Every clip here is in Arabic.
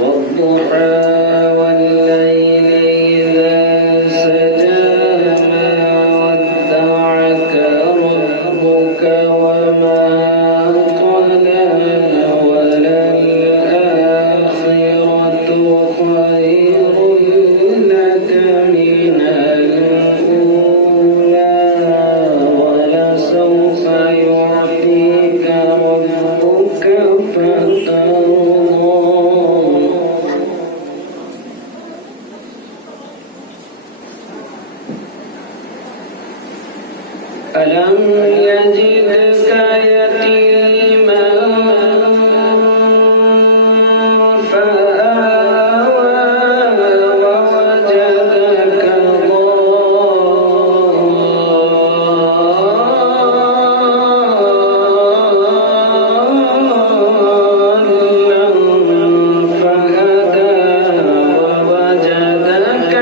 والضحى والليل إذا سجى ما ودعك ربك وما قلى وللآخرة خير لك من الأولى ولسوف يعطيك ربك فترضى ألم يجدك يتيما فآوى ووجدك ضالا فهدى ووجدك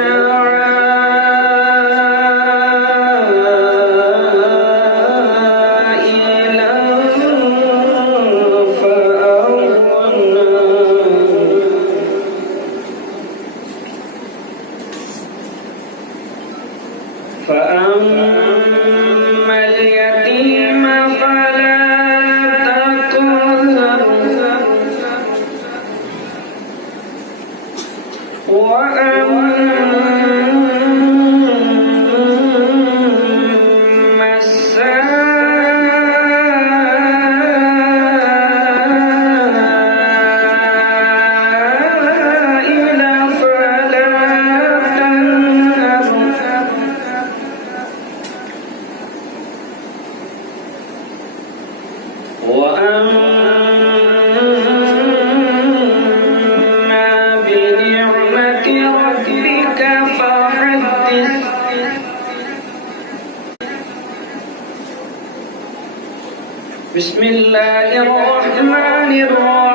فأما اليتيم فلا تقهر وأما السائل فلا تنهر وأما بنعمة ربك فحدث بسم الله الرحمن الرحيم